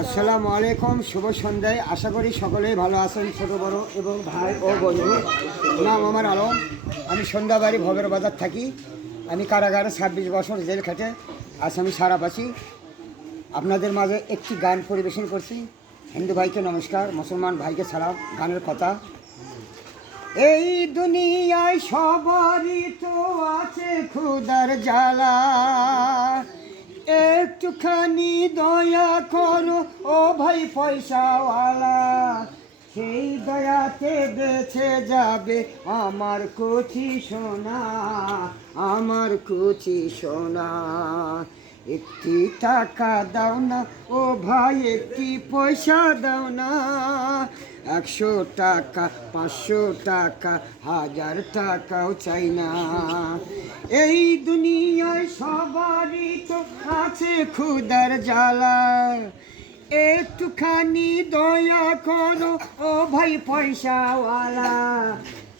আসসালামু আলাইকুম, শুভ সন্ধ্যায়। আশা করি সকলেই ভালো আছেন, ছোট বড় এবং ভাই ও বন্ধু। নাম আমার আলম। আমি সন্ধ্যাবাড়ি ভবের বাজার থাকি। আমি কারাগারে 26 বছর জেল খেটে আসামি সারাপাছি। আপনাদের মাঝে একটি গান পরিবেশন করছি। হিন্দু ভাইকে নমস্কার, মুসলমান ভাইকে সালাম। গানের কথা: এই দুনিয়ায় সবারই তো আছে ক্ষুধার জ্বালা, একটুখানি দয়া করো ও ভাই পয়সাওয়ালা, সেই দয়াতে বেঁচে যাবে আমার কচি সোনা, আমার কচি সোনা। একটি টাকা দাও না ও ভাই, একটি পয়সা দাও না। 100 টাকা, 500 টাকা, 1000 টাকাও চাই না। এই দুনিয়ায় সবারই তো আছে ক্ষুধার জ্বালা, একটুখানি দয়া করো ও ভাই পয়সাওয়ালা,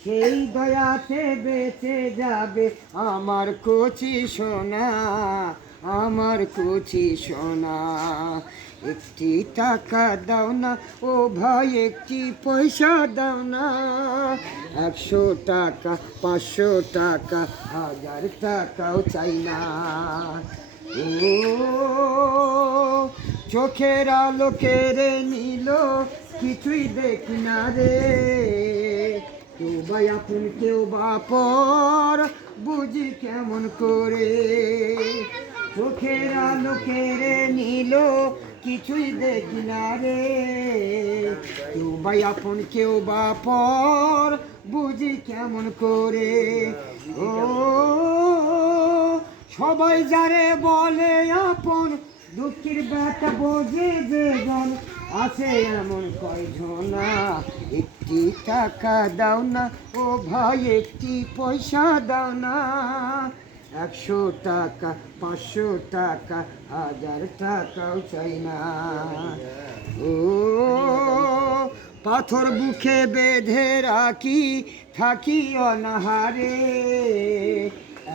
সেই দয়াতে বেঁচে যাবে আমার কচি সোনা, আমার কচি সোনা। একটি টাকা দাও না ও ভাই, একটি পয়সা দাও না। 100 টাকা, 500 টাকা, 1000 টাকাও চাই না। ও চোখের আলো কেড়ে নিল, কিছুই দেখি না রে। কেউ বা আপন কেউ বা পর, বুঝি কেমন করে। চোখের আলো কেড়ে নিল, কিছুই দেখি না রে। কেউ বা আপন কেউ বা পর, বুঝি কেমন করে। ও সবাই যারে বলে আপন, দুঃখের ব্যথা বোঝে যে জন, আছে এমন কয়জনা। একটি টাকা দাও না ও ভাই, একটি পয়সা দাও না। 100 টাকা, 500 টাকা, 1000 টাকাও চাই না। ও পাথর বুকে বেঁধে রাখি, থাকি অনাহারে।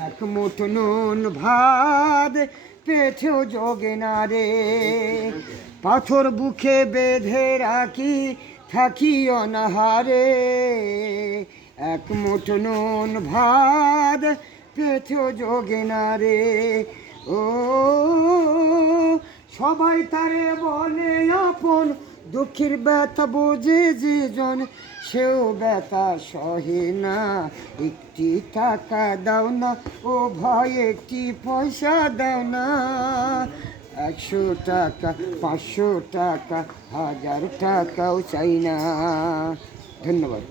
এক মুঠো নুন ভাত পেটেও জোগে না রে। পাথর বুকে বেঁধে রাখি, থাকি অনাহারে। এক মুঠো নুন ভাত পেটেও জোগে না রে। ও সবাই তারে বলে আপন, দুঃখের ব্যথা বোঝে যে জন, সেও ব্যথা সহে না। একটি টাকা দাও না ও ভাই, একটি পয়সা দাও না। 100 টাকা, 500 টাকা, 1000 টাকাও চাই না। ধন্যবাদ।